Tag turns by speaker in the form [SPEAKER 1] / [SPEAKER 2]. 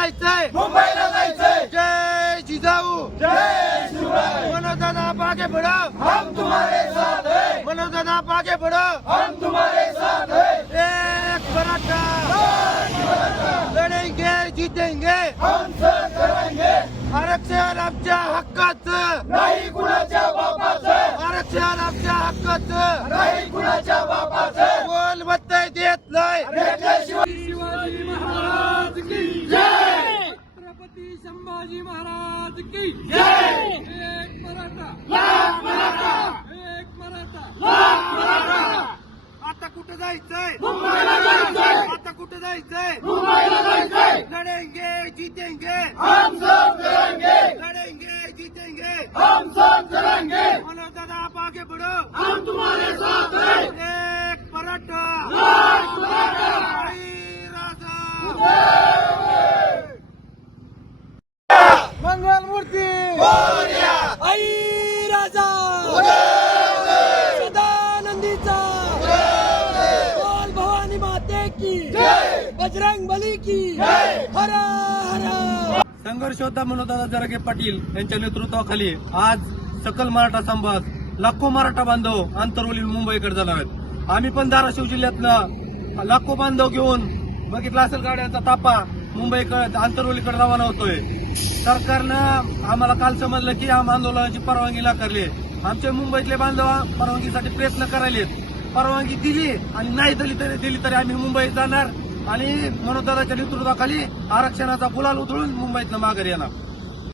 [SPEAKER 1] जायचंय.
[SPEAKER 2] मुंबईला जायचंय.
[SPEAKER 1] जय जिजाऊ.
[SPEAKER 2] जय शिवराय.
[SPEAKER 1] मनोदादा आप आगे बढ़ो
[SPEAKER 2] हम तुम्हारे साथ हैं.
[SPEAKER 1] मनोदादा आप आगे बढ़ो
[SPEAKER 2] हम तुम्हारे साथ हैं.
[SPEAKER 1] एक मराठा. लढेंगे जितेंगे.
[SPEAKER 2] हम सर करेंगे.
[SPEAKER 1] आरक्षण आमच्या हक्काचं.
[SPEAKER 2] नाही कुणाच्या बापाचं.
[SPEAKER 1] आरक्षण आमच्या हक्काचं.
[SPEAKER 2] नाही कुणाच्या बापाचं.
[SPEAKER 1] बोल बत्ताय देत नाही.
[SPEAKER 3] शिवाजी महाराज की जय छत्रपती संभाजी महाराज की जय! एक मराठा. लाख मराठा! एक मराठा. लाख मराठा!
[SPEAKER 1] आता कुठं जायचंय? आता कुठं जायचंय? लढेंगे जितेंगे
[SPEAKER 2] हम सब करेंगे
[SPEAKER 1] लढेंगे जितेंगे
[SPEAKER 2] हम सब करेंगे
[SPEAKER 1] मनोदादा आप आगे बढ़ो
[SPEAKER 2] हम तुम्हारे साथ हैं
[SPEAKER 1] एक मराठा
[SPEAKER 2] लाख मराठा
[SPEAKER 1] आई राजा मंगल मूर्ती
[SPEAKER 3] आई राजा! सदानंदीचा! बोल भवानी माते की! बजरंग बली की! हर हर!
[SPEAKER 4] संघर्षोद्धा मनोदादा जरागे पाटील यांच्या नेतृत्वाखाली आज सकल मराठा संवाद लाखो मराठा बांधव आंतरवली मुंबईकडे झाला आहेत. आम्ही पण धाराशिव जिल्ह्यातनं लाखो बांधव घेऊन बघितला असेल गाड्यांचा तापा मुंबईकडे आंतरवलीकडे रवाना होतोय. सरकारनं आम्हाला काल समजलं की आम आंदोलनाची परवानगी नाकारली आहे. आमचे मुंबईतले बांधव परवानगीसाठी प्रयत्न करायलेत. परवानगी दिली आणि नाही दिली तरी दिली तरी आम्ही मुंबईत जाणार. आणि मनोदादाच्या नेतृत्वाखाली आरक्षणाचा गुलाल उधळून मुंबईतनं माघारी येणार.